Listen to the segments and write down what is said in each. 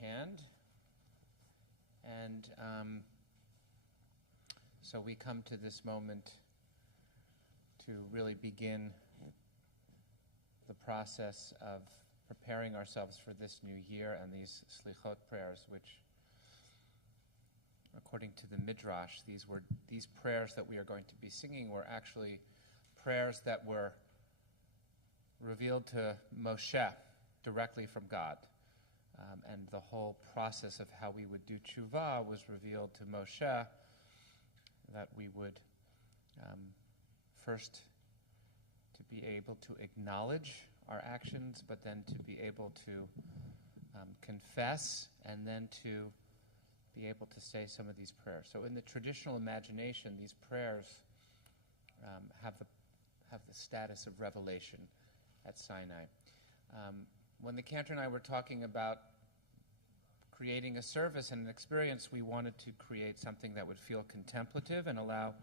hand. And so we come to this moment to really begin the process of preparing ourselves for this new year and these Selichot prayers, which, according to the Midrash, these prayers that we are going to be singing were actually prayers that were revealed to Moshe directly from God. And the whole process of how we would do tshuva was revealed to Moshe, that we would first to be able to acknowledge our actions, but then to be able to confess, and then to be able to say some of these prayers. So in the traditional imagination, these prayers have the status of revelation at Sinai. When the Cantor and I were talking about creating a service and an experience, we wanted to create something that would feel contemplative and allow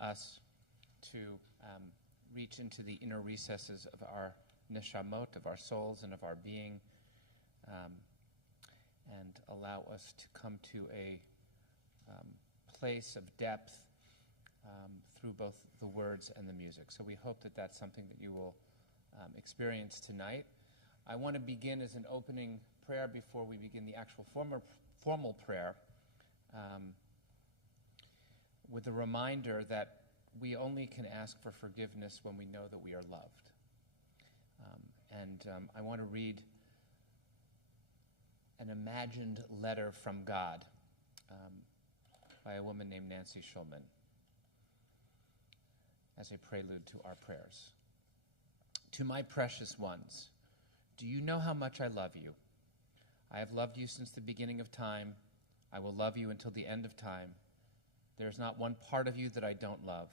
us to reach into the inner recesses of our neshamot, of our souls and of our being, and allow us to come to a place of depth through both the words and the music. So we hope that that's something that you will experience tonight. I want to begin as an opening prayer before we begin the actual formal prayer with a reminder that we only can ask for forgiveness when we know that we are loved. I want to read an imagined letter from God by a woman named Nancy Shulman as a prelude to our prayers. To my precious ones, do you know how much I love you? I have loved you since the beginning of time. I will love you until the end of time. There is not one part of you that I don't love.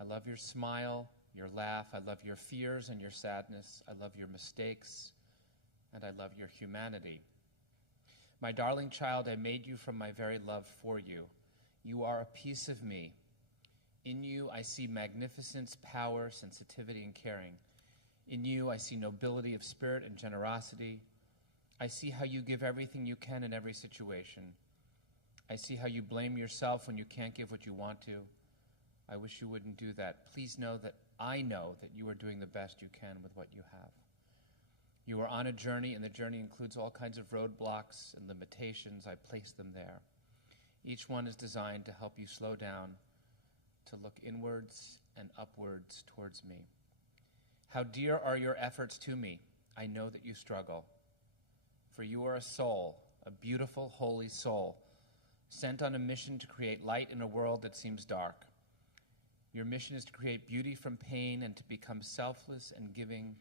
I love your smile, your laugh. I love your fears and your sadness. I love your mistakes, and I love your humanity. My darling child, I made you from my very love for you. You are a piece of me. In you, I see magnificence, power, sensitivity, and caring. In you, I see nobility of spirit and generosity. I see how you give everything you can in every situation. I see how you blame yourself when you can't give what you want to. I wish you wouldn't do that. Please know that I know that you are doing the best you can with what you have. You are on a journey, and the journey includes all kinds of roadblocks and limitations. I place them there. Each one is designed to help you slow down, to look inwards and upwards towards me. How dear are your efforts to me. I know that you struggle. For you are a soul, a beautiful, holy soul, sent on a mission to create light in a world that seems dark. Your mission is to create beauty from pain and to become selfless and giving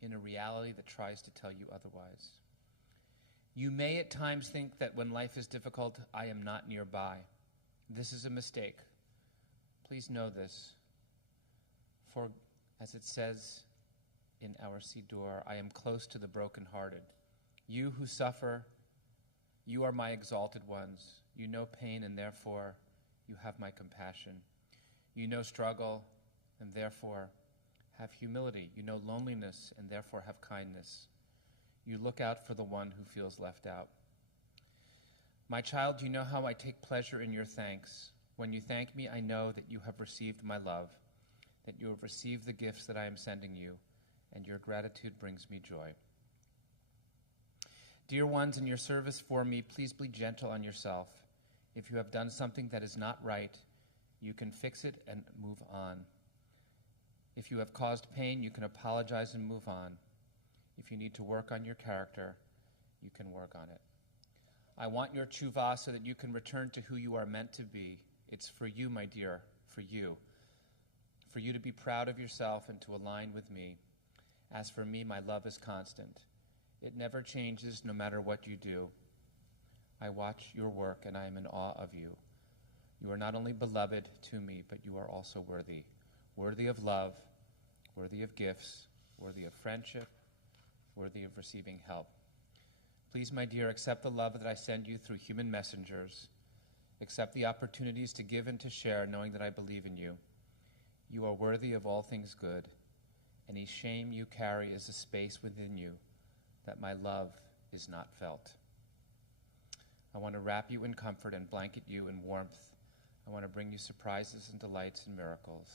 in a reality that tries to tell you otherwise. You may at times think that when life is difficult, I am not nearby. This is a mistake. Please know this. For, as it says in our Siddur, I am close to the brokenhearted. You who suffer, you are my exalted ones. You know pain, and therefore you have my compassion. You know struggle, and therefore have humility. You know loneliness, and therefore have kindness. You look out for the one who feels left out. My child, you know how I take pleasure in your thanks. When you thank me, I know that you have received my love, that you have received the gifts that I am sending you, and your gratitude brings me joy. Dear ones, in your service for me, please be gentle on yourself. If you have done something that is not right, you can fix it and move on. If you have caused pain, you can apologize and move on. If you need to work on your character, you can work on it. I want your tshuva so that you can return to who you are meant to be. It's for you, my dear, for you to be proud of yourself and to align with me. As for me, my love is constant. It never changes no matter what you do. I watch your work and I am in awe of you. You are not only beloved to me, but you are also worthy. Worthy of love, worthy of gifts, worthy of friendship, worthy of receiving help. Please, my dear, accept the love that I send you through human messengers. Accept the opportunities to give and to share, knowing that I believe in you. You are worthy of all things good. Any shame you carry is a space within you that my love is not felt. I want to wrap you in comfort and blanket you in warmth. I want to bring you surprises and delights and miracles.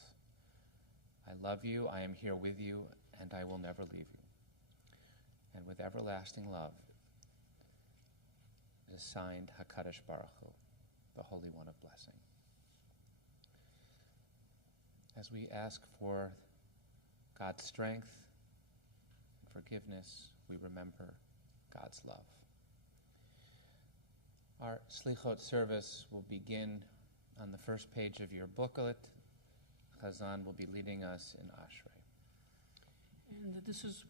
I love you, I am here with you, and I will never leave you. And with everlasting love, it is signed HaKadosh Baruch Hu, the Holy One of Blessing. As we ask for God's strength and forgiveness, we remember God's love. Our Selichot service will begin on the first page of your booklet. Chazan will be leading us in Ashrei. And we're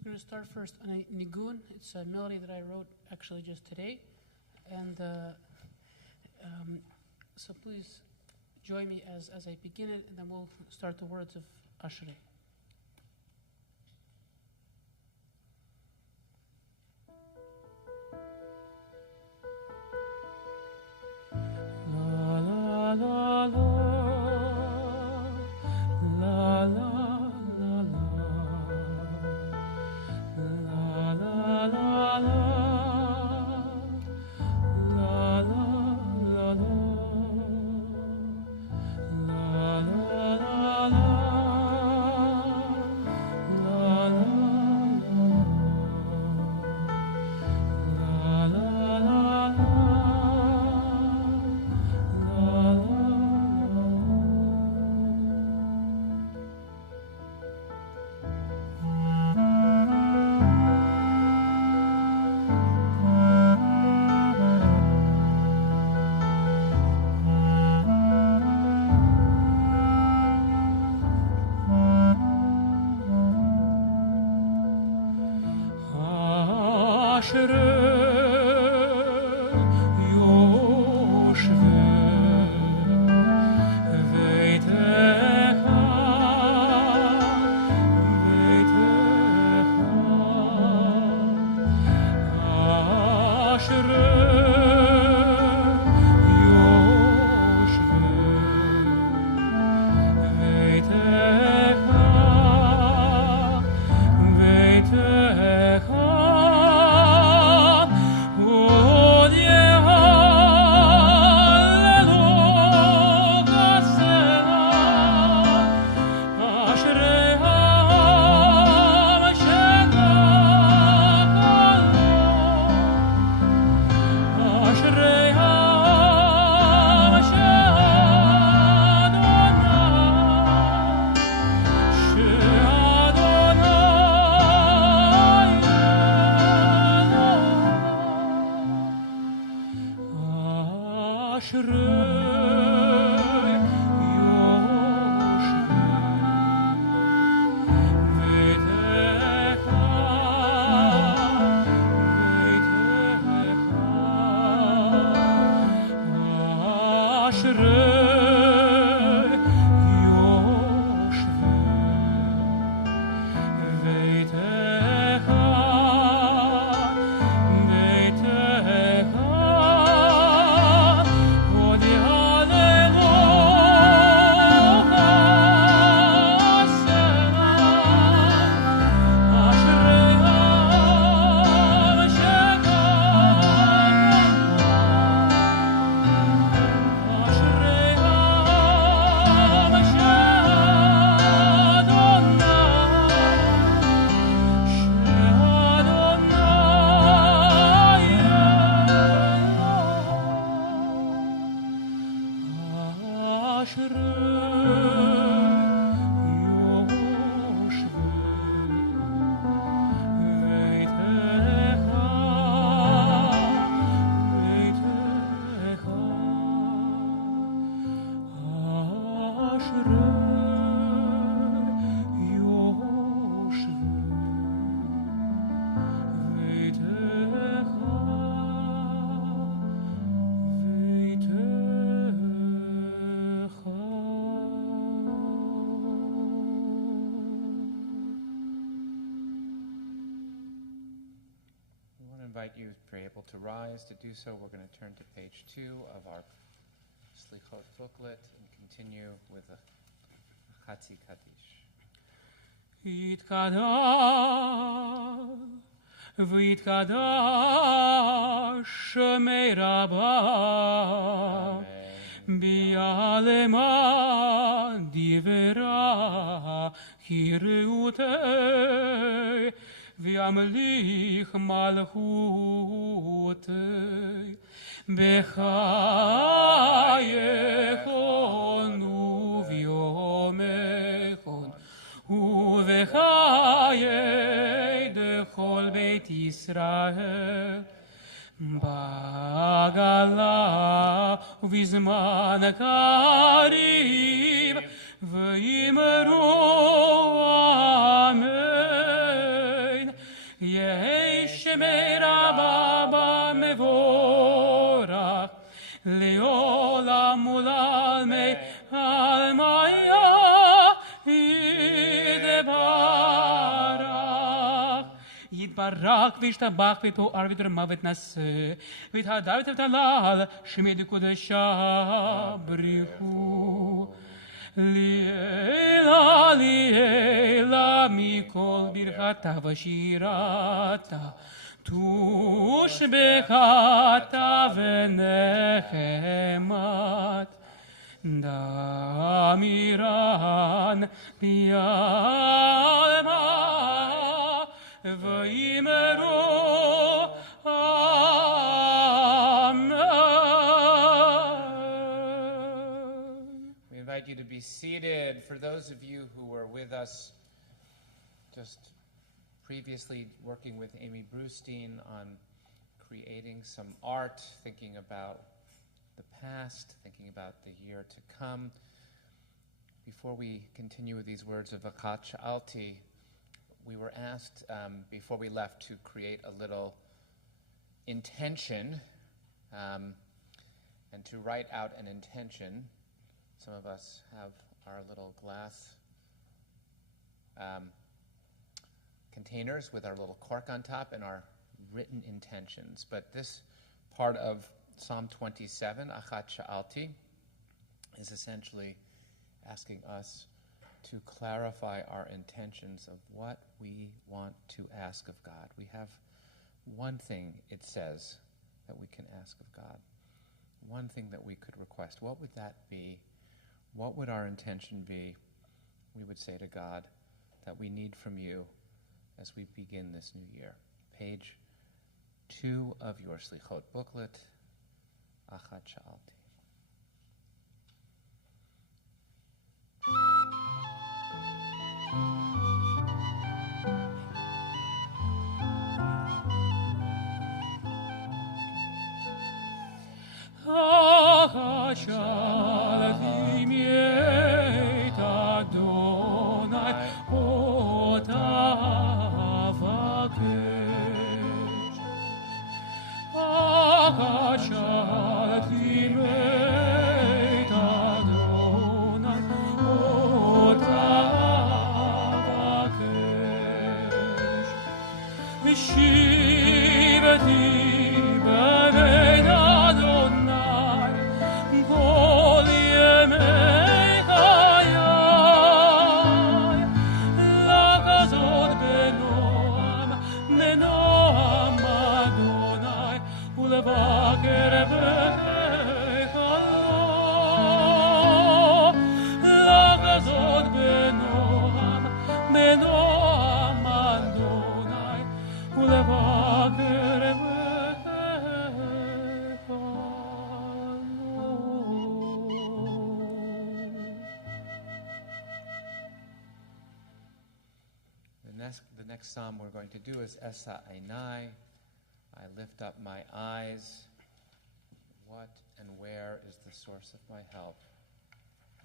going to start first on a nigun. It's a melody that I wrote actually just today. And so please join me as I begin it, and then we'll start the words of Ashrei. You, if you're able to rise to do so, we're going to turn to page 2 of our Selichot booklet and continue with a Chatzi Kaddish. Yitkadal ויתקדש שמי רבה ביעלמה דברה חירותי וימליך מלכותי בחייכון וביומכון ובחיי דכל בית ישראל בגלה ובזמן קריב ויאמרו אמן יהי שמי רבה מבורך לעולם ולעלמי עלמיה יתברך וישתבח ותואר ותרמה ותנשא ויתהדר ותבטלל שמי דקודשה בריחו לילה לילה מכל ברכתה ושירתה תושבחתה ונחמת דמירן ביעלמה ויאמרו amen. We invite you to be seated. For those of you who were with us just previously working with Amy Brustein on creating some art, thinking about the past, thinking about the year to come. Before we continue with these words of Akat Sha'alti, we were asked before we left to create a little intention and to write out an intention. Some of us have our little glass containers with our little cork on top and our written intentions. But this part of Psalm 27, Achat Sha'alti, is essentially asking us to clarify our intentions of what we want to ask of God. We have one thing, it says, that we can ask of God. One thing that we could request. What would that be? What would our intention be? We would say to God that we need from you as we begin this new year. Page 2 of your Selichot booklet, Achat Sha'alti. Achat Sha'alti mi'et Adonai ota avakesh. Achat Sha'alti mi'et Adonai ota avakesh. V'shivati b'nei Adonai kol yemei chayai lachazot benoam Adonai ulevaker b'chalo lachazot benoam Adonai ulevaker The next psalm we're going to do is Esa Einai. I lift up my eyes. What and where is the source of my help?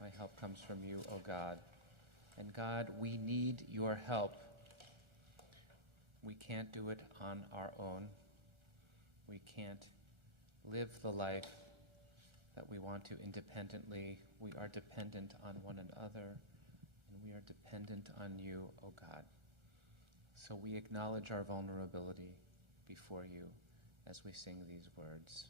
My help comes from you, O God. And God, we need your help. We can't do it on our own. We can't live the life that we want to independently. We are dependent on one another, and we are dependent on you, O God. So we acknowledge our vulnerability before you as we sing these words.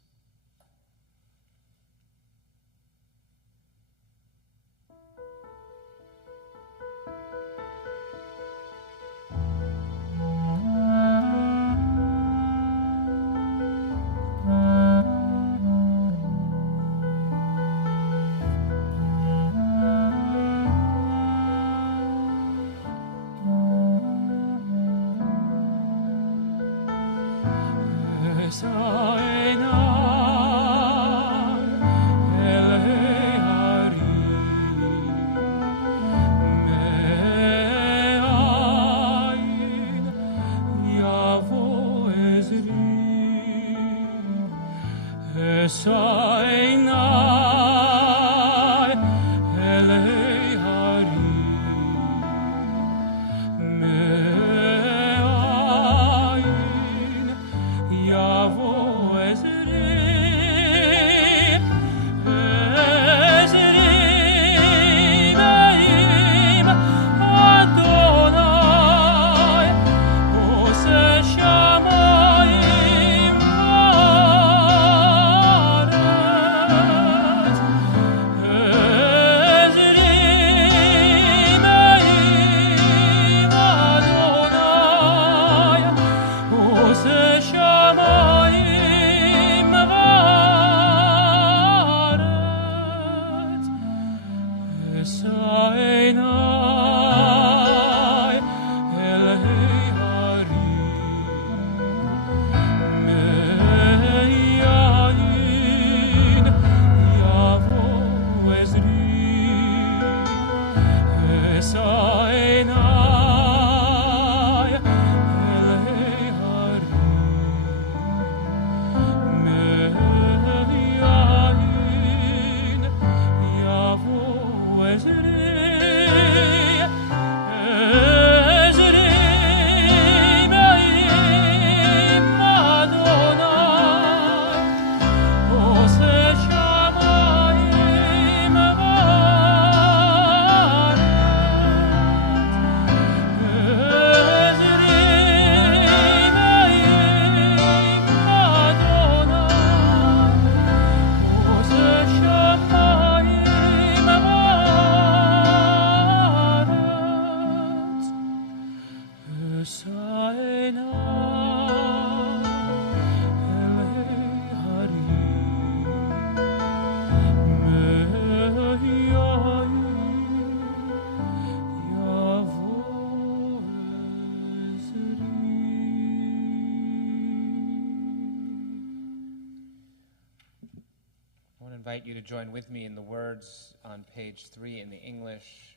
invite you to join with me in the words on page 3 in the English.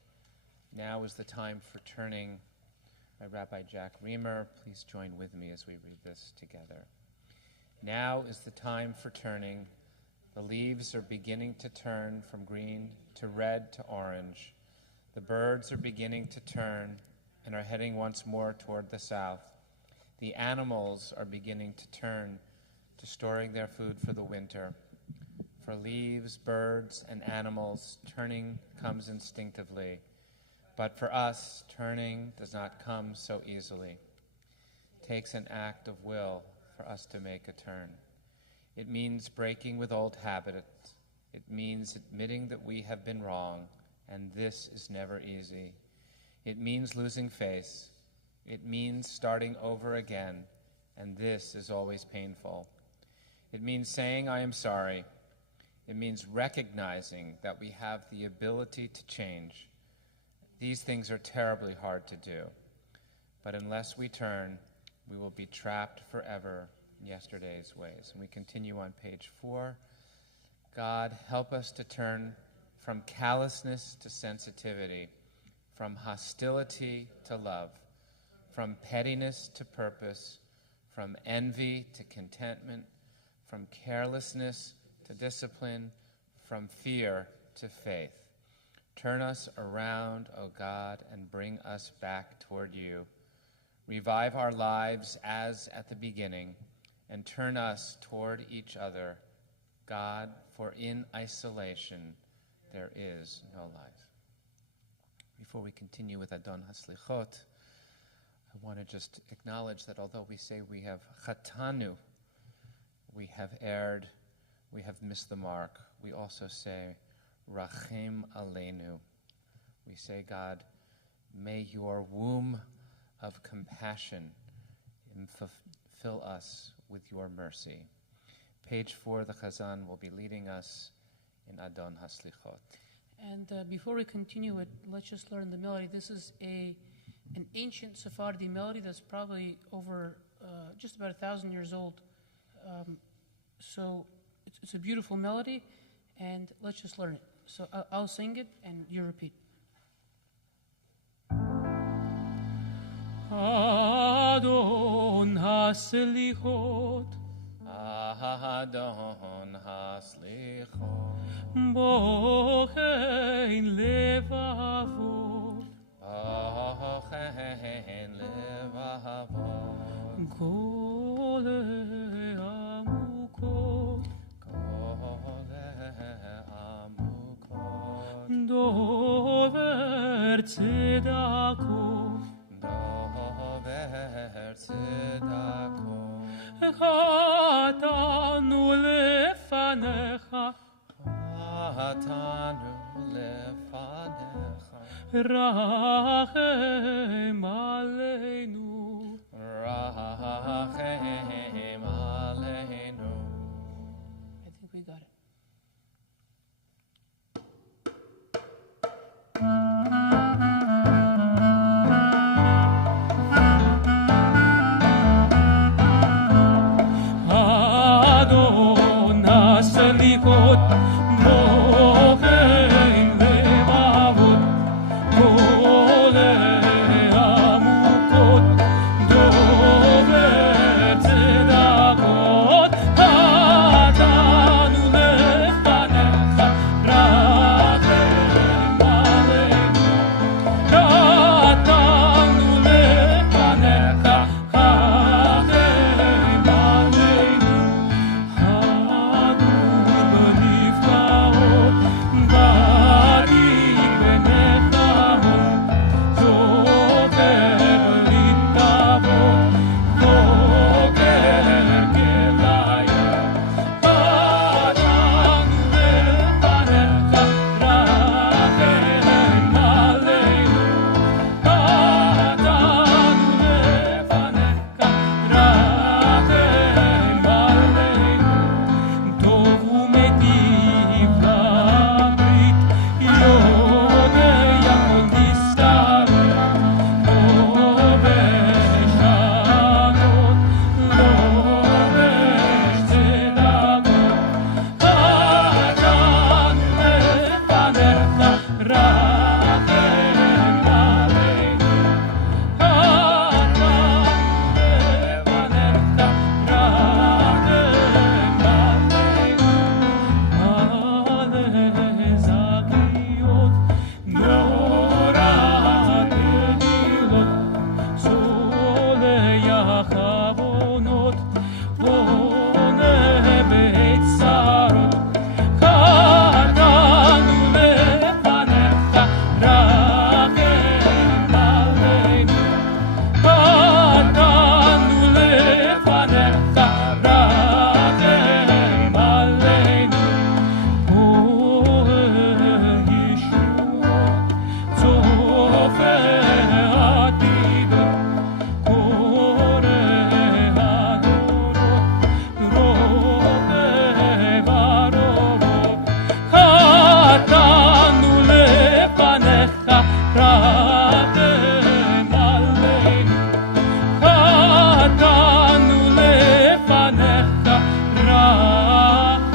Now is the time for turning, by Rabbi Jack Reamer. Please join with me as we read this together. Now is the time for turning. The leaves are beginning to turn from green to red to orange. The birds are beginning to turn and are heading once more toward the south. The animals are beginning to turn to storing their food for the winter. For leaves, birds, and animals, turning comes instinctively. But for us, turning does not come so easily. It takes an act of will for us to make a turn. It means breaking with old habits. It means admitting that we have been wrong, and this is never easy. It means losing face. It means starting over again, and this is always painful. It means saying, I am sorry. It means recognizing that we have the ability to change. These things are terribly hard to do, but unless we turn, we will be trapped forever in yesterday's ways. And we continue on page 4. God, help us to turn from callousness to sensitivity, from hostility to love, from pettiness to purpose, from envy to contentment, from carelessness to discipline, from fear to faith. Turn us around, O God, and bring us back toward you. Revive our lives as at the beginning, and turn us toward each other, God, for in isolation there is no life. Before we continue with Adon HaSlichot, I want to just acknowledge that although we say we have chatanu, we have erred, we have missed the mark, we also say Rachem Aleinu. We say, God, may your womb of compassion fill us with your mercy. Page 4, the Chazan will be leading us in Adon HaSlichot. And before we continue it, let's just learn the melody. This is an ancient Sephardi melody that's probably over just about 1,000 years old. So it's a beautiful melody, and let's just learn it. So I'll sing it, and you repeat. Adon ha-selichot, Adon ha-slichot, bochein levavot, Bochein levavot, kole amukot, Kole amukot, dover tzedakot, Dover tzedakot, Chatanu lefanecha, Atanu lefanecha, Rachem aleinu. Rachem aleinu. I think we got it. Adon ha-selichot, bochein levavot, kole amukot, dover tzedakot, Chatanu lefanecha, Rachem aleinu. Chatanu lefanecha, Rachem aleinu. Hadur b'niflaot, barik b'nechlamot, zoker litavot, boker כלילה. חתנו לפניך, רחם עלינו. חתנו לפניך, רחם עלינו. טוב ומיטיב הברית, יודע כל נסתר. לובש שנות, לובש צדקות. חתנו לפניך, רחם עלינו. חתנו לפניך, רחם עלינו. מלא זכיות, נורא גדילות, סולח עוונות, בונה בעת צרות. חתנו לפניך, רחם עלינו. חתנו לפניך, רחם עלינו. אוהל ישועות, צופה עתידות, קורא הדורות, רודף הרובו. חתנו לפניך, רחם עלינו. חתנו לפניך, רחם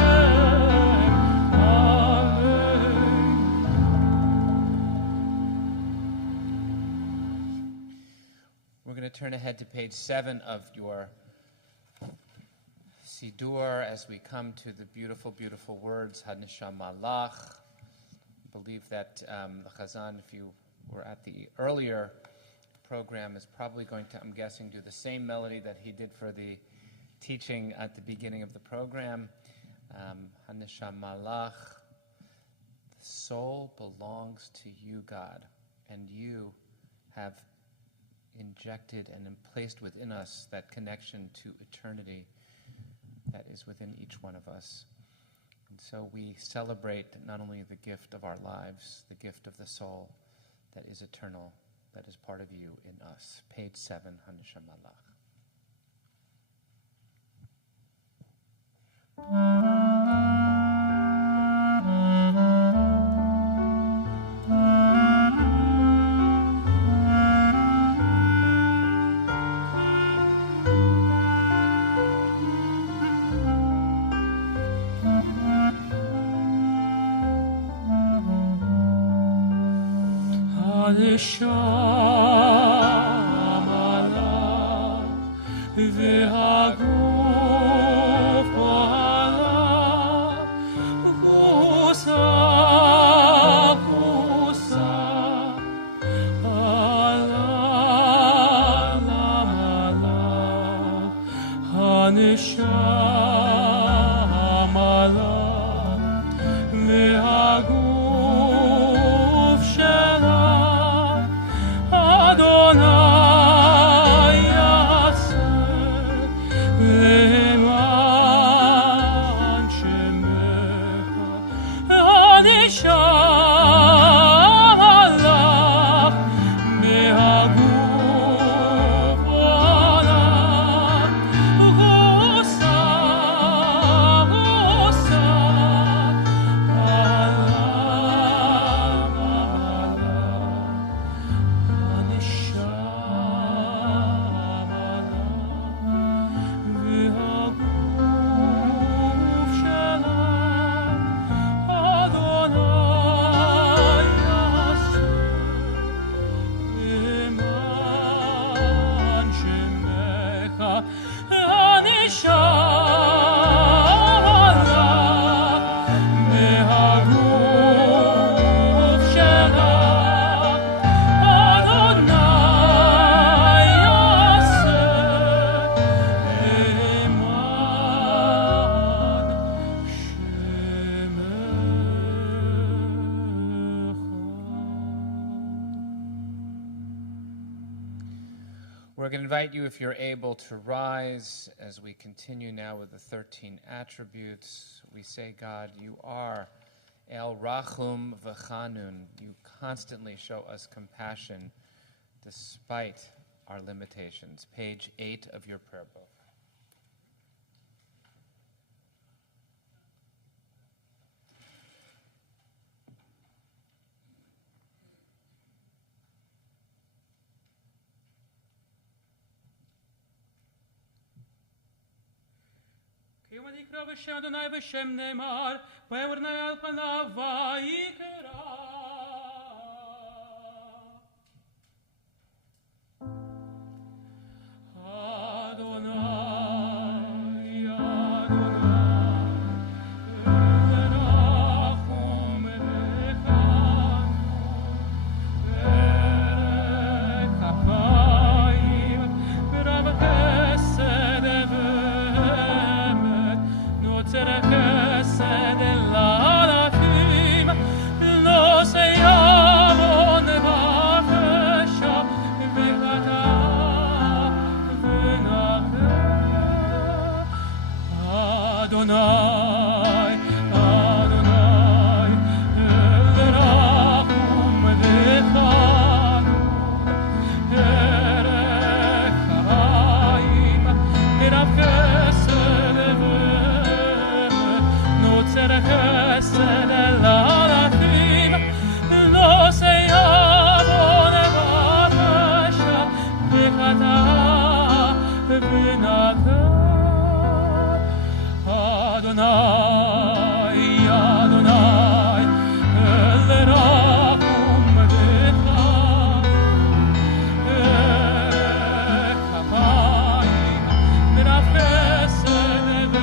עלינו. We're going to turn ahead to page 7 of your Sidur as we come to the beautiful, beautiful words, Haneshama Lach. I believe that the Chazan, if you were at the earlier program, is probably going to, I'm guessing, do the same melody that he did for the teaching at the beginning of the program. Haneshama Lach. The soul belongs to you, God, and you have injected and placed within us that connection to eternity that is within each one of us. And so we celebrate not only the gift of our lives, the gift of the soul that is eternal, that is part of you in us. Page 7, Haneshama Lach. הנשם עליו והגוף עליו כוסה עליו הנשם עליו והגוף שלה אדוני יעשה למען שמך הנשם עליו מהגוף עליו גוסה We're going to invite you, if you're able, to rise as we continue now with the 13 attributes. We say, God, you are El Rachum V'Chanun. You constantly show us compassion despite our limitations. Page 8 of your prayer book. ויקרא בשם אדוני בשם נאמר ויעבור נא על פניו ויקרא אדוני לרחום וחנון פרק כפיים ורב חסד נוצר חסד לעלפים לא שיעבון וחשה וחטא ונחה אדוני לרחום וחנון פרק כפיים ורב חסד נוצר חסד לעלפים לא שיעבון וחשה וחטא ונחה אדוני לרחום וחנון פרק כפיים ורב חסד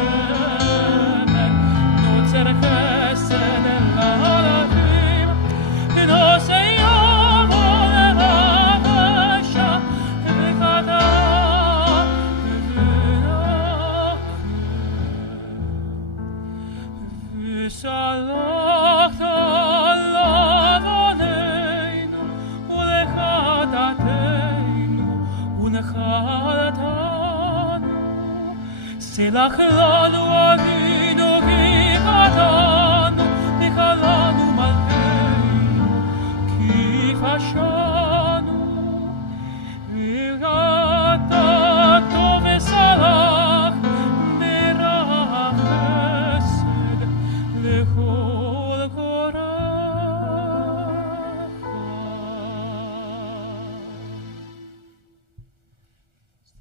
נוצר חסד לעלפים לא שיעבון וחשה וחטא וסלחת על עווננו ולחטאתנו ונחלתנו סלח לנו אבינו כי חטאנו נחלנו מלכנו כי פשענו ואתה טוב וסלח מרב חסד לכל קוראך.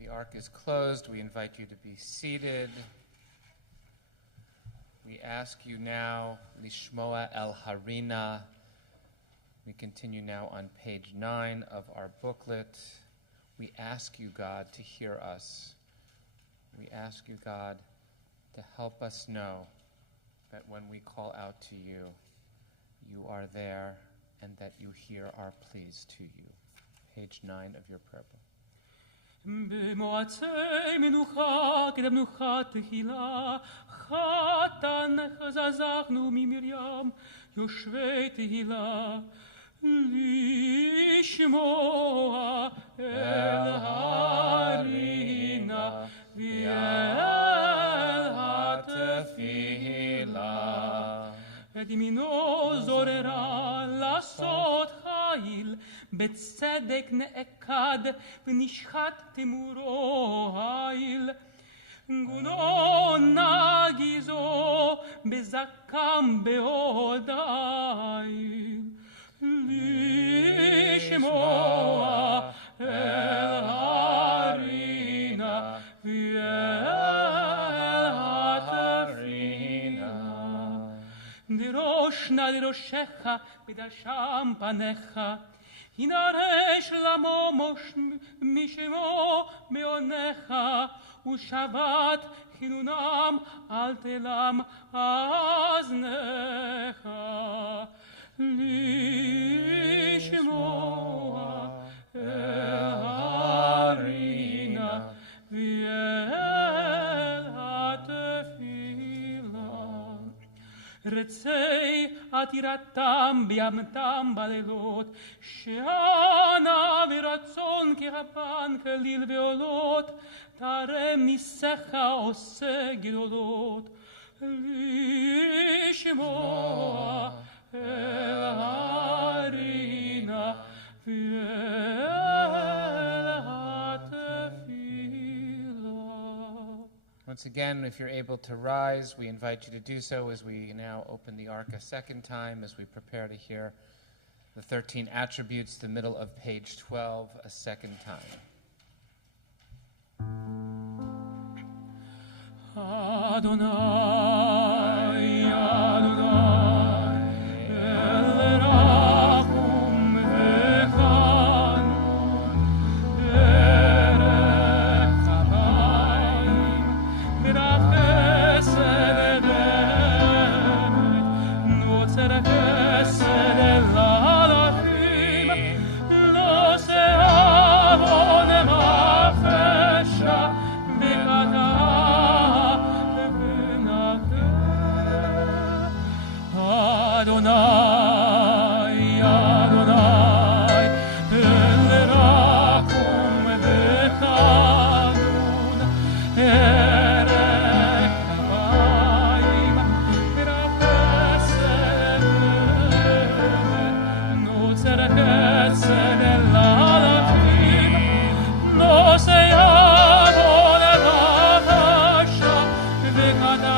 The ark is closed. We invite you to be seated. We ask you now, Lishmoa El Harina, We continue now on page 9 of our booklet. We ask you, God, to hear us. We ask you, God, to help us know that when we call out to you, you are there and that you hear our pleas to you. Page 9 of your prayer book. במועצי מנוחה כדמנוחה תחילה חתנך זזחנו ממרים יושבי תהילה לשמוע אל הרינה ואל התפילה את ימינו זוררה לעשות חיל בצדק נעקד ונשחט תמורו היל גונו נגיזו בזקם בהודאיל לשמוע אל הרינה ואל התפילה דרוש נא דרושך בדרשם פניך ינרש למו משמו מעונך ושבת חינונם אל תלם אזנך לשמוע אל הרינה ואל התפילה רצי עתירתם בימתם בלילות שענה ורצון כרפן כליל ועולות תרם ניסך עושה גדולות לשמוע אל הרינה ואל התפילה. Once again, if you're able to rise, we invite you to do so as we now open the Ark a second time, as we prepare to hear the 13 attributes, the middle of page 12, a second time. Adonai, Adonai, El Rachum V'Chanun, Erech Chamayim, V'Rach Chesed Emet, Notzer Chesed El Alachim, Lo Se'avon Mafesha, V'Kata Adonai, Adonai, El Rachum V'Chanun, Erech Chamayim, V'Rach Chesed Emet, Notzer Chesed El Alachim, Lo Se'avon Mafesha, V'Kata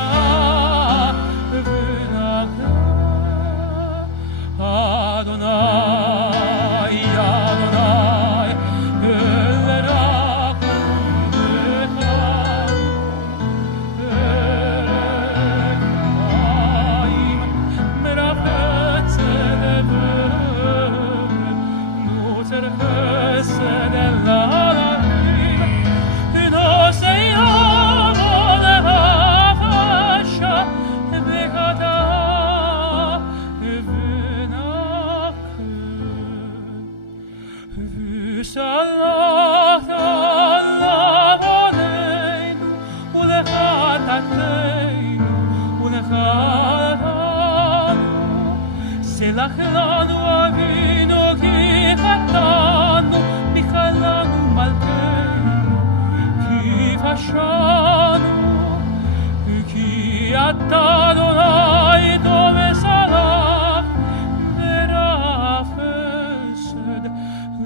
Adonai, Adonai, El Rachum V'Chanun, Erech Chamayim, V'Rach Chesed Emet, Notzer Chesed El Alachim, Lo Se'avon Mafesha, V'Kata V'shalach la'avoneinu u'lechatanu u'lechatanu Selach lanu avinu ki chatanu michalanu malkeinu ki fashanu ki ata Adonai tov v'salach v'rach chesed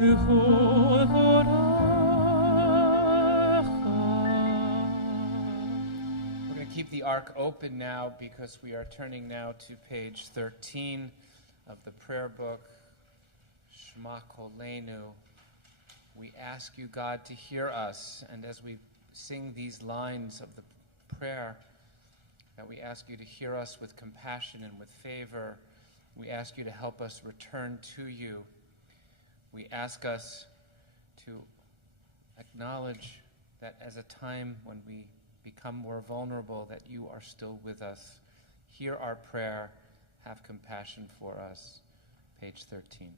l'chol chorecha. We're going to keep the Ark open now because we are turning now to page 13 of the prayer book, Shema Kolenu. We ask you, God, to hear us, and as we sing these lines of the prayer, that we ask you to hear us with compassion and with favor, We ask you to help us return to you. We ask us to acknowledge that as a time when we become more vulnerable, that you are still with us. Hear our prayer. Have compassion for us. Page 13.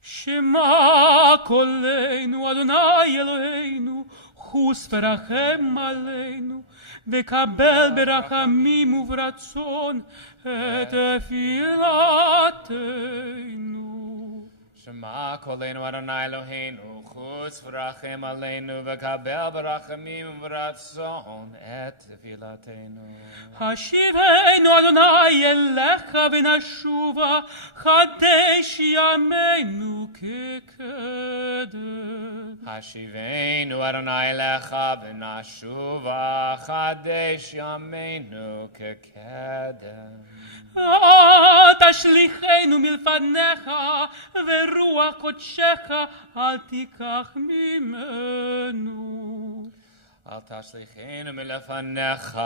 Shema koleinu Adonai Eloheinu, chus v'rachem aleinu, v'kabel berachamim uvratzon et tefilateinu. Shema koleinu Adonai Eloheinu, chus v'rachem aleinu, v'kabel berachamim uvratzon et tefilateinu. Hashiveinu Adonai elecha v'nashuva, chadesh yameinu kekedem. Hashiveinu Adonai lecha v'nashuva, chadesh yameinu kekedem. תשליכנו מלפניך, ורוח קודשך אל תיקח ממנו. אל תשליכנו מלפניך,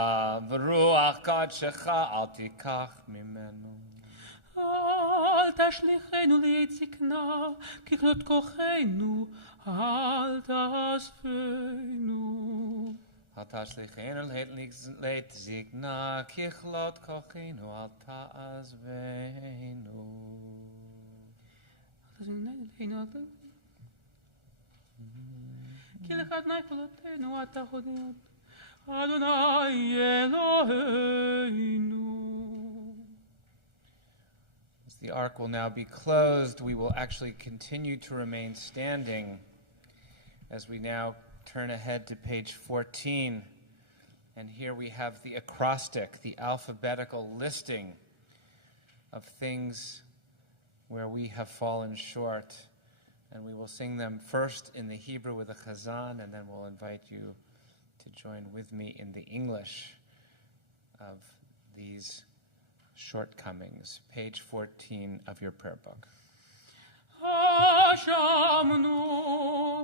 ורוח קודשך אל תיקח ממנו. אל תשליכנו לעת זקנה, ככלות כוחנו, אל תאספנו. אל תשליכנו לעת זקנה, ככלות כוחנו, אל תעזבנו. כי לך אדוני קולותינו, אתה הודות, אדוני אלוהינו. As the ark will now be closed, we will actually continue to remain standing as we now turn ahead to page 14. And here we have the acrostic, the alphabetical listing of things where we have fallen short. And we will sing them first in the Hebrew with a chazan, and then we'll invite you to join with me in the English of these shortcomings. Page 14 of your prayer book. Hashamnu,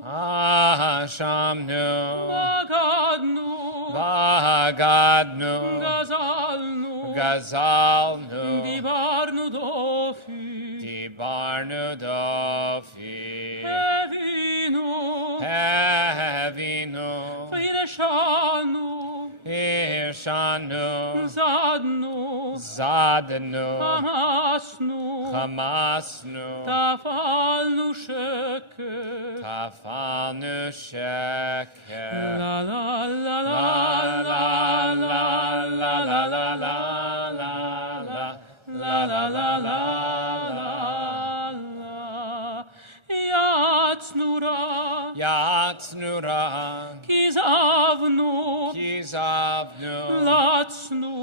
Hashamnu, Bagadnu, Bagadnu, Gazalnu, Gazalnu, Dibarnu dofi, Dibarnu Dofi, Hevinu, Hevinu, Irshanu, Irshanu, Zadnu, Zadnu, Hamasnu, Hamasnu, Tafalnu Sheker, Tafalnu Sheker, La la la la la la la la la la la la la la. Yatznura, Yatznura, Kizavnu, Kizavnu, Latznu,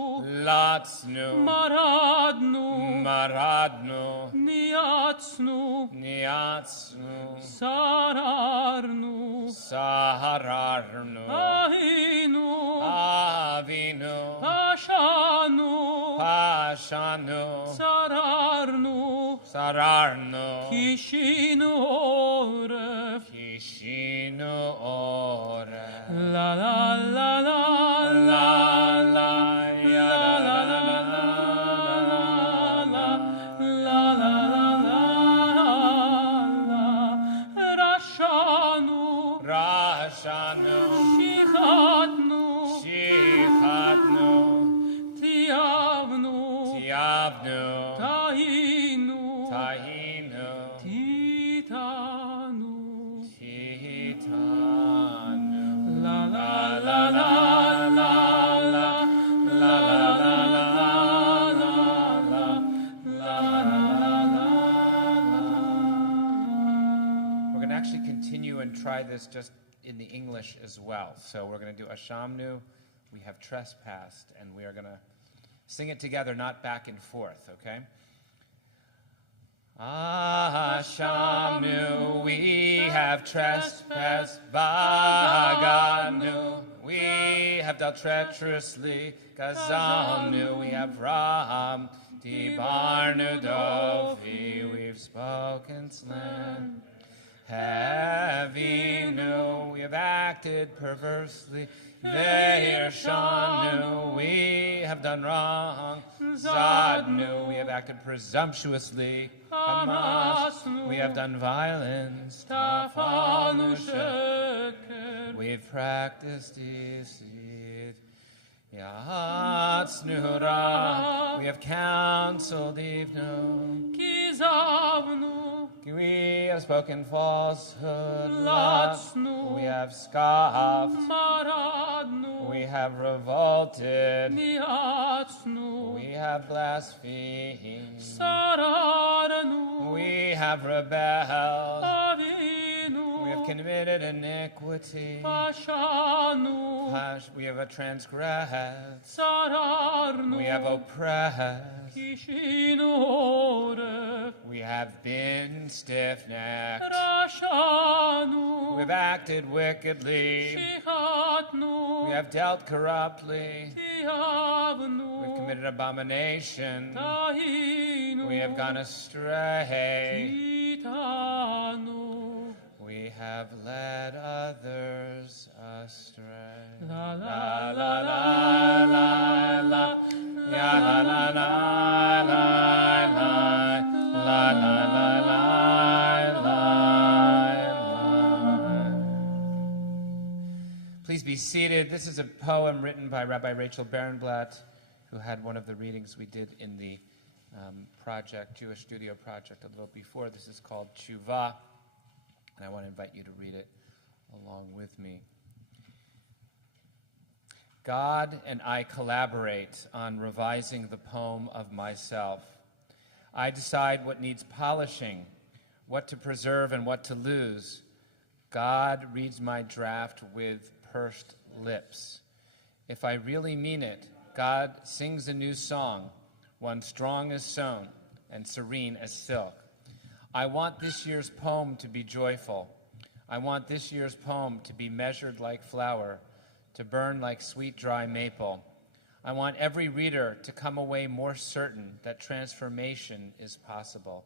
Latznu, Maradnu, Maradnu, Niatznu, Niatznu, Sararnu, Sahararnu, Ahinu, Avinu, Pashanu, Pashanu, Sararnu, Sararnu, Kishinu Oref, Kishinu Ore, La la la la La la ya la la la la la la la la Rashanu, Rashanu, Shichatnu, Shichatnu, Tiavnu, Tiavnu, Tahinu, Tahinu, Titanu, Titanu, La la la la la la la la la la We're going to actually continue and try this just in the English as well. So we're going to do Ashamnu, we have trespassed, and we are going to sing it together, not back and forth, okay? Ashamnu, we have trespassed, Baganu, we have dealt treacherously, Gazalnu, we have Ram, Dibarnu Dovi, we've spoken slant. Havinu, we have acted perversely. Ve'irshanu, we have done wrong. Zadnu, we have acted presumptuously. Hamas, we have done violence. Tafanu sheker, we've practiced deceit. Yahatsnura, we have counseled evil. Kizavnu, We have spoken falsehood. Latsnu, We have scoffed. Maradnu, We have revolted. Niatsnu, We have blasphemed. Sararnu, We have rebelled. Avinu, We have committed iniquity. Pashanu, We have transgressed. Sararnu, We have oppressed. Kishinore, We have been stiff-necked. Rashanu, We have acted wickedly. Shihatnu, We have dealt corruptly. Tiavnu, We have committed abomination. Tahinu, We have gone astray. Kitanu, We have led others astray. La la La la la la la la. la, Ya la la la la la. La la la la la la. Please be seated. This is a poem written by Rabbi Rachel Berenblatt, who had one of the readings we did in the Jewish Studio Project a little before. This is called Tshuva, and I want to invite you to read it along with me. God and I collaborate on revising the poem of myself. I decide what needs polishing, what to preserve and what to lose. God reads my draft with pursed lips. If I really mean it, God sings a new song, one strong as stone and serene as silk. I want this year's poem to be joyful. I want this year's poem to be measured like flour, to burn like sweet dry maple. I want every reader to come away more certain that transformation is possible.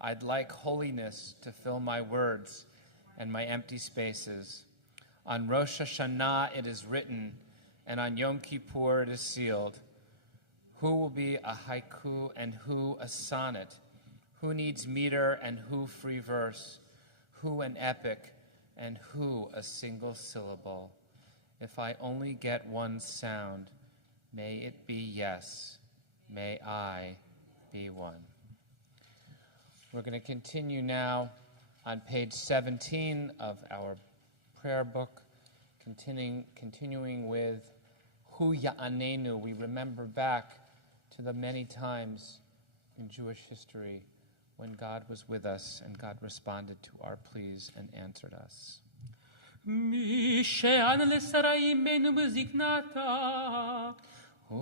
I'd like holiness to fill my words and my empty spaces. On Rosh Hashanah it is written, and on Yom Kippur it is sealed. Who will be a haiku and who a sonnet? Who needs meter and who free verse? Who an epic and who a single syllable? If I only get one sound, may it be yes, may I be one. We're going to continue now on page 17 of our prayer book, continuing with Hu Ya'anenu. We remember back to the many times in Jewish history when God was with us and God responded to our pleas and answered us. מי שען לשרה אימנו בזקנתה, Hu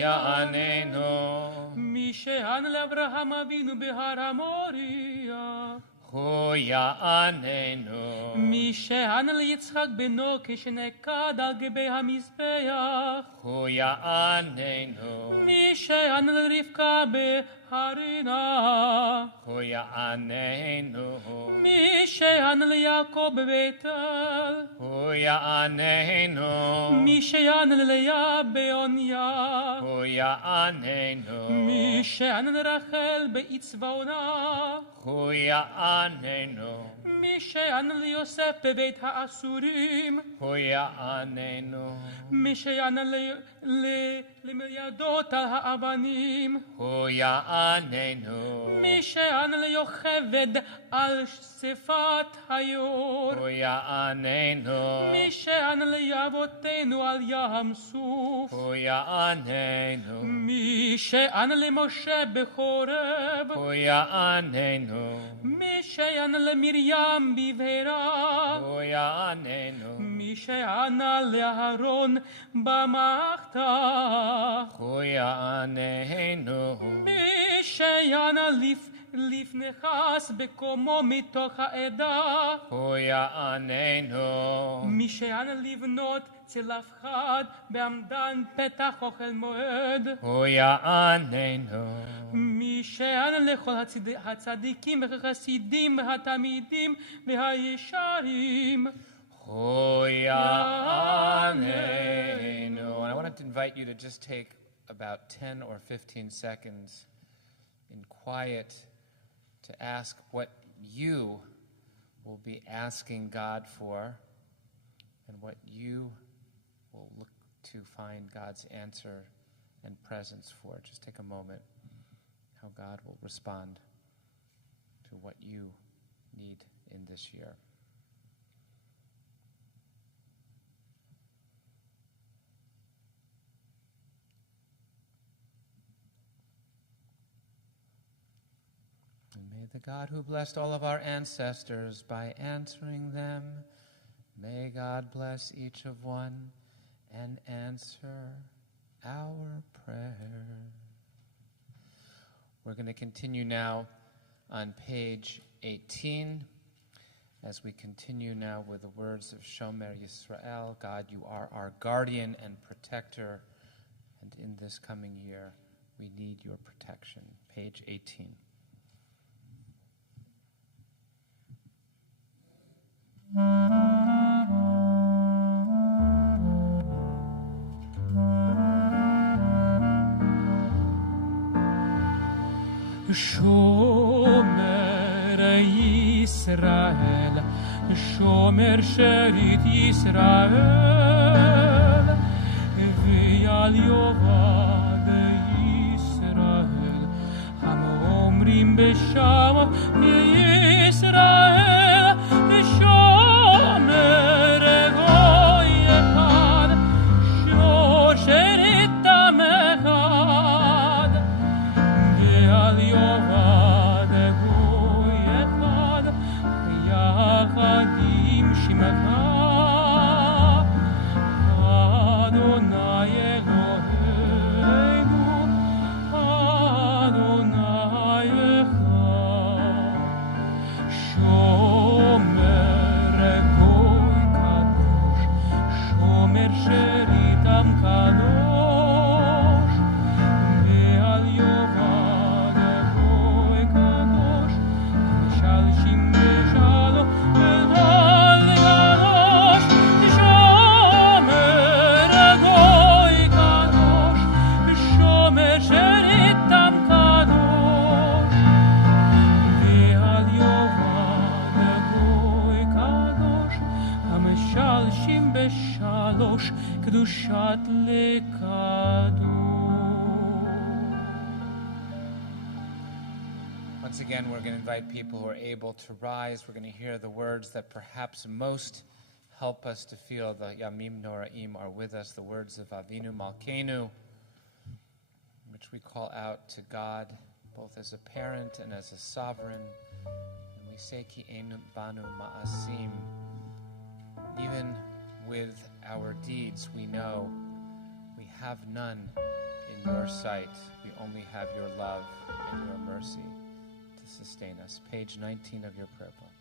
Ya'anenu. מי שען לאברהם אבינו בהר המוריה, Hu Ya'anenu. מי שען ליצחק בנו כשנקד על גבי המזבח, Hu Ya'anenu. מי שען לרבקה בהרינה, Hu Ya'anenu. מי שען ליעקב בבית-אל, Hu Ya'anenu. מי שען ללאה בעוניה, Hu Ya'anenu. מי שען לרחל בעצבונה, Hu Ya'anenu. מי שען ליוסף בבית האסורים, Hu Ya'anenu. מי שען למילדות על האבנים, Hu Ya'anenu. מי שען ליוכבד על שפת היור, Hu Ya'anenu. מי שען ליאבותינו על ים סוף, Hu Ya'anenu. מי שען למשה בחורב, Hu Ya'anenu. מי שען למרים בבהרה, Hu Ya'anenu. מי שענה לאהרון במחתה, Hu Ya'anenu. מי שענה לפנחס בקומו מתוך העדה, Hu Ya'anenu. מי שענה לבנות צלף חד בעמדן פתח אוכל מועד, Hu Ya'anenu. מי שענה לכל הצדיקים והחסידים והתלמידים והישרים, And I wanted to invite you to just take about 10 or 15 seconds in quiet to ask what you will be asking God for and what you will look to find God's answer and presence for. Just take a moment, how God will respond to what you need in this year. And may the God who blessed all of our ancestors by answering them, may God bless each of one and answer our prayer. We're going to continue now on page 18 as we continue now with the words of Shomer Yisrael. God, you are our guardian and protector, and in this coming year, we need your protection. Page 18. Shomer Yisrael, Shomer Sherit Yisrael, V'yal Yovad Yisrael, Hamomrim B'Sham Yisrael, Shomer Goy Echad, Shor Sherit Tamechad, V'yal Yovad Goy Echad, Yachadim Shimecha, Adonai Eloheinu, Adonai Echad, Shomer Goy Kadosh, Shomer Sheritam Kadosh, Ve'al Yovad Goy Kadosh, Shalshim B'Shalom Ve'al Kadosh, Shomer Goy Kadosh, Shomer Sheritam Kadosh, Ve'al Yovad Goy Kadosh, Hameshalshim B'Shalosh Kedushat Lekadosh. Once again, we're going to invite people who are able to rise. We're going to hear the words that perhaps most help us to feel the Yamim Noraim are with us, the words of Avinu Malkeinu, which we call out to God both as a parent and as a sovereign. And we say, Ki ein banu ma'asim. Even with our deeds, we know we have none in your sight. We only have your love and your mercy to sustain us. Page 19 of your prayer book.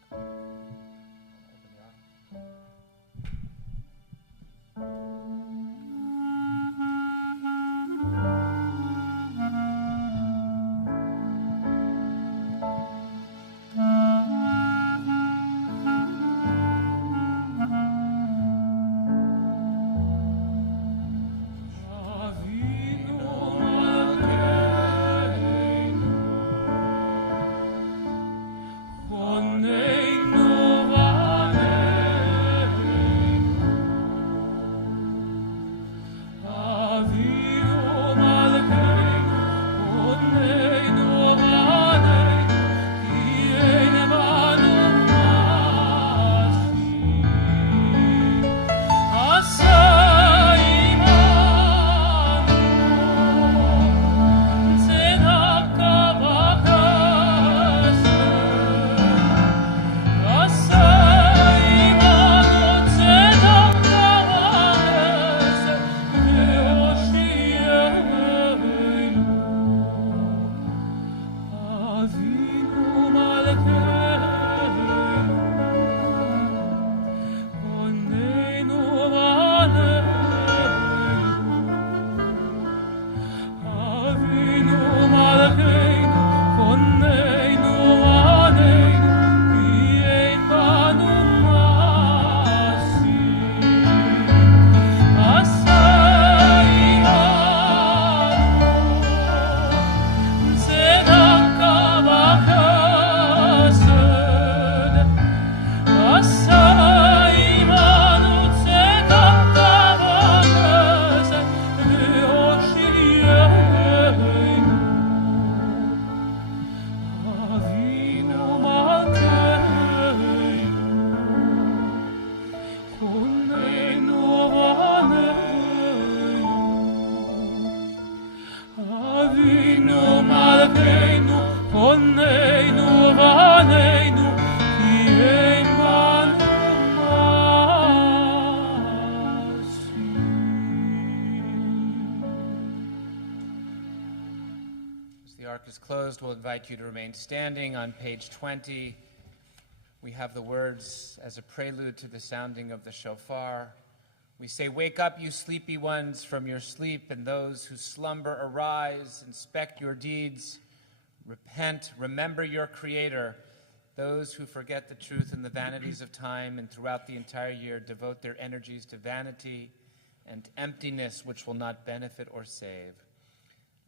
Avinu Malkeinu, Choneinu Konneinu vaneinu, Avinu malkeinu, konneinu vaneinu, ki ein banu masim. As the ark is closed, we'll invite you to remain standing. On page 20, we have the words as a prelude to the sounding of the shofar. We say, "Wake up, you sleepy ones, from your sleep, and those who slumber arise, inspect your deeds, repent, remember your Creator. Those who forget the truth and the vanities of time and throughout the entire year devote their energies to vanity and emptiness which will not benefit or save.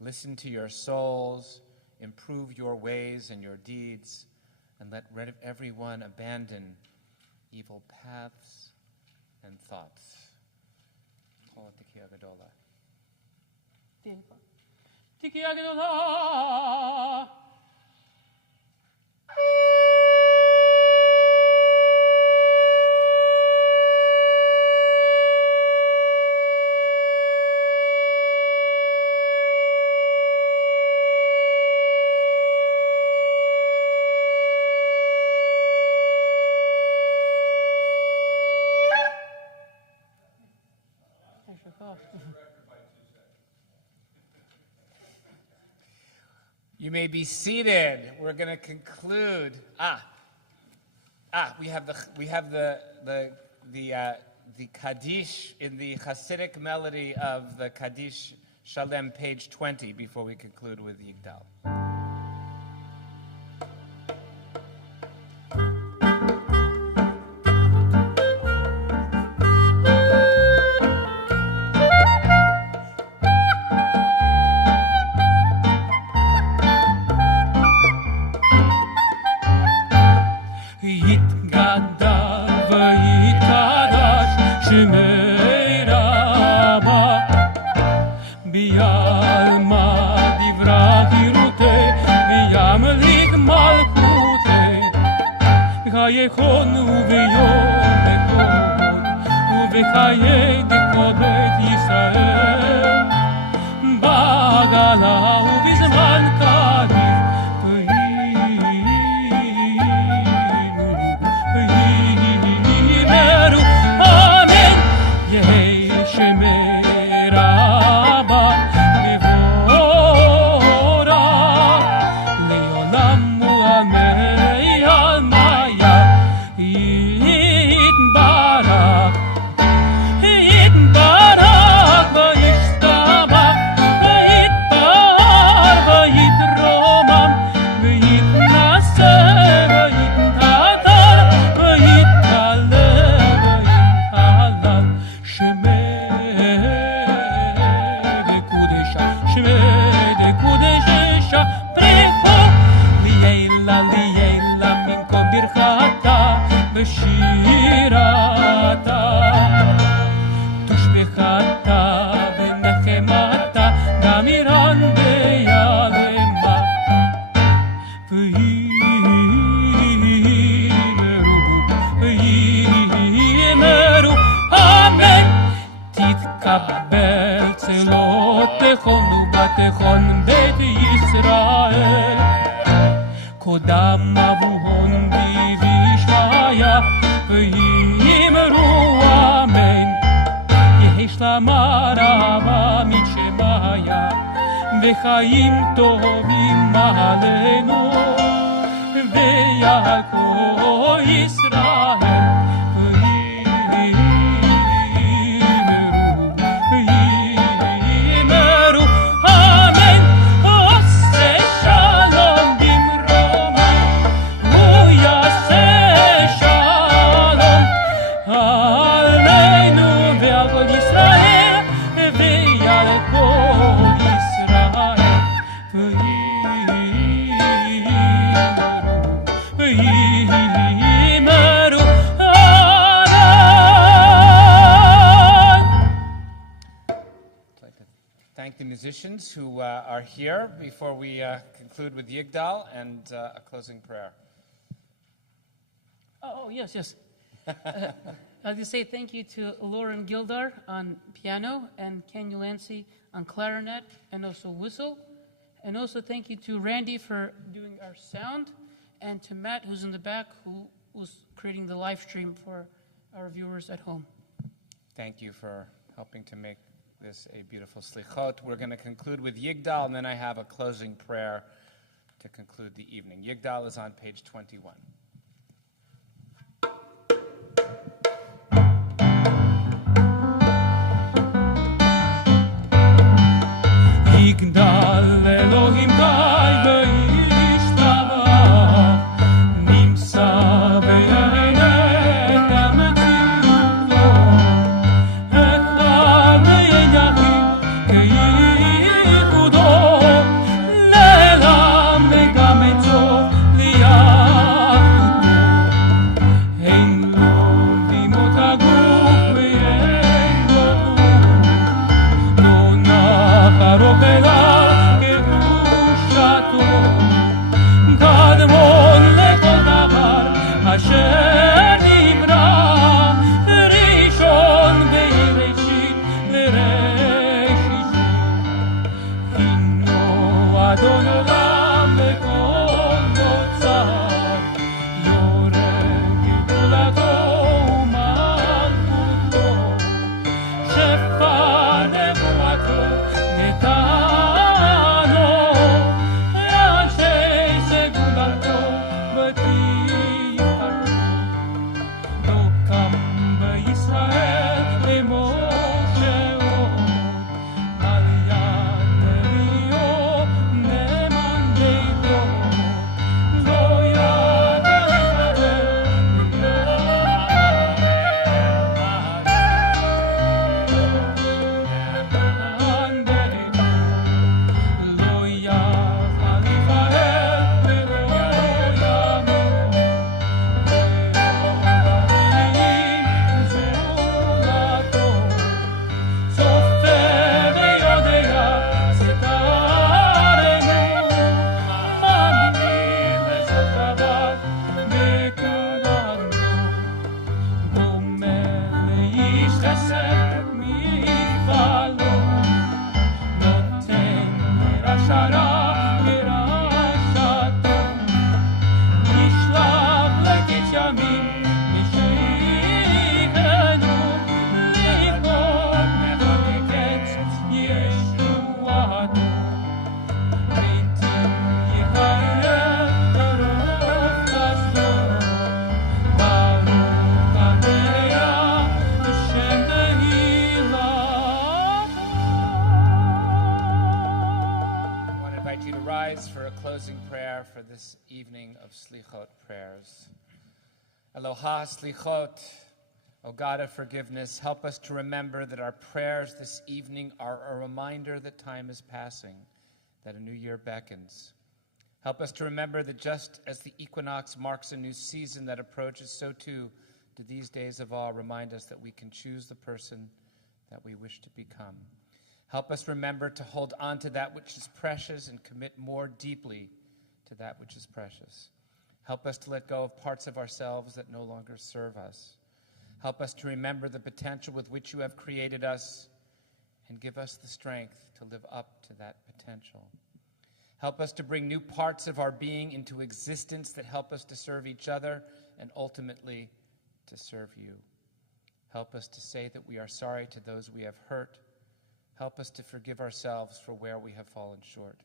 Listen to your souls, improve your ways and your deeds, and let everyone abandon evil paths and thoughts." Tiki Agedolah. You may be seated. We're going to conclude. We have the Kaddish in the Hasidic melody of the Kaddish Shalem, page 20, before we conclude with Yigdal. ויכון וביום בכל ובחיי כל בית ישראל בעגלה ובזמן קריב ויאמרו אמן יהי שמי רבה מבורך לעולם ועמי עלמיה יתברך וישתבח ויתפאר ויתרומם ויתנשא ויתהדר ויתעלה ויתהלל שמי דקודשה ברכו לילה מן כל ברכתה ושירתה תושבחתה ונחמתה דמירן ויעלמה ויאמרו אמן תתקבל צלותיכון ובתיכון בית ישראל קודם אבוהון בישעיה ויאמרו אמן יהי שלמה רבה משמיה וחיים טובים עלינו ועל כל ישראל ויאמרו אמן עושה שלום במרומה הוא יעשה שלום עלינו ועל כל ישראל ועל כל ישראל ויאמרו I'd like to thank the musicians who are here before we conclude with Yigdal and a closing prayer. Oh, yes. I'd like to say thank you to Lauren Gildar on piano and Ken Ulancy on clarinet and also whistle. And also thank you to Randy for doing our sound, and to Matt, who's in the back, who was creating the live stream for our viewers at home. Thank you for helping to make this a beautiful Selichot. We're going to conclude with Yigdal, and then I have a closing prayer to conclude the evening. Yigdal is on page 21. יגדל אלוהים די וישתבח, נמצא ויהנה את המציאותו, אחד ויחיד כייחודו, נעלם גם את סוף ליחדותו, אין לו דמעות הגוף ואין לו גוף, לא נח ארוך אליו כקדושתו, קדמון לכל דבר אשר נברא, ראשון בראשית לראשיתו, הינו אדון עולם לכל נוצר, יורד גדולתו ומלכותו, שפע נבואתו נתנו, ראשי סגולתו ותפארתו, לא קם בישראל למושעו, על יד אליהו נאמן ביתו, לא ידע לחבר נאמן ביתו, לא יכל להיבהל ולא יאמין, ואלוהים זולתו, צופה ויודע שכרנו, מאמין לסוף דבר בכולנו, דומה לאיש חסד מפעלו, נותן לרשע רע מרשעתו, נשלח לקץ ימים משיחנו, לבנות נכון לקץ ישועתו, לעתים יכהן ברוב חסדו, ברוך המאה השם תהילה. I want to invite you to rise for a closing prayer for this evening of Selichot prayers. Eloha Selichot, O God of forgiveness, help us to remember that our prayers this evening are a reminder that time is passing, that a new year beckons. Help us to remember that just as the equinox marks a new season that approaches, so too do these days of awe remind us that we can choose the person that we wish to become. Help us remember to hold on to that which is precious and commit more deeply to that which is precious. Help us to let go of parts of ourselves that no longer serve us. Help us to remember the potential with which you have created us, and give us the strength to live up to that potential. Help us to bring new parts of our being into existence that help us to serve each other and ultimately to serve you. Help us to say that we are sorry to those we have hurt. Help us to forgive ourselves for where we have fallen short.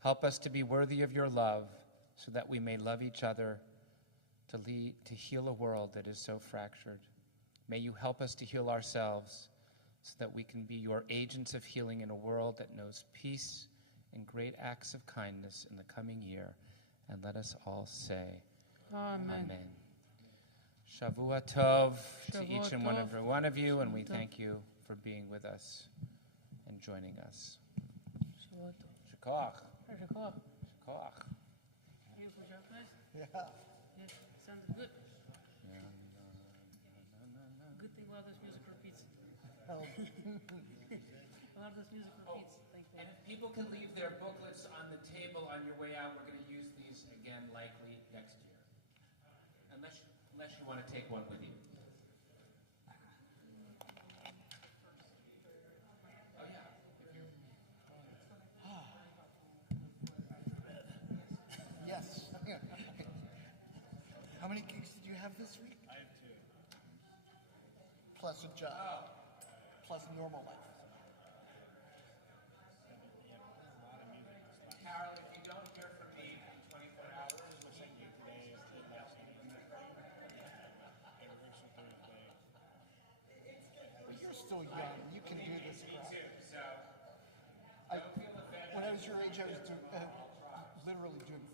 Help us to be worthy of your love so that we may love each other, to heal a world that is so fractured. May you help us to heal ourselves so that we can be your agents of healing in a world that knows peace and great acts of kindness in the coming year. And let us all say, Amen. Shavua Tov to each and every one of you, and we thank you for being with us and joining us. Shikoach. Shikoach. Shikoach. Beautiful job, guys. Yeah. Yes, sounded good. Good thing a lot of this music repeats. A lot of this music repeats. Thank you. And if people can leave their booklets on the table on your way out, we're going to use these again likely next year. Unless you want to take one with you. this week? I have 2. Plus a job. Plus normal life. Yeah, there's a lot of music this last Carol, if you don't hear from me in 24 hours, listening to today is the last night. A rehearsal Thursday. Well, you're still young. You can do this crap. so When I was your age, I was literally doing